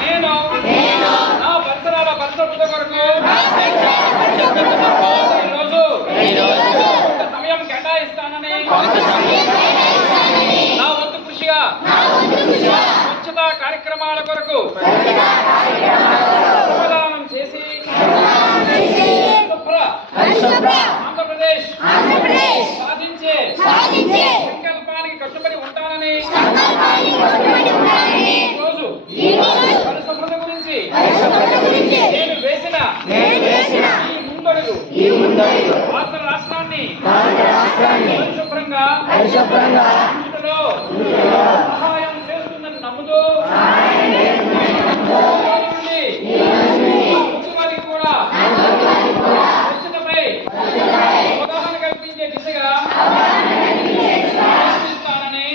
నేను నా పరిసరాల పరిశుభ్రత కొరకు ఈరోజు సమయం కేటాయిస్తానని నా వంతు కృషిగా స్వచ్ఛతా కార్యక్రమాల కొరకు శ్రమదానం చేసి ఆంధ్రప్రదేశ్ సాధించే సంకల్పానికి కట్టుబడి ఉంటానని పరిశుభ్రత గురించి నేను వేసిన ఈ ముందడుగు ఆంధ్ర రాష్ట్రాన్ని పరిశుభ్రంగా ఉంచుటలో సహాయం చేస్తుందని నమ్ముతూ ముఖ్యమంత్రికి కూడా స్వచ్ఛతపై అవగాహన కల్పించే దిశగా ప్రయత్నిస్తానని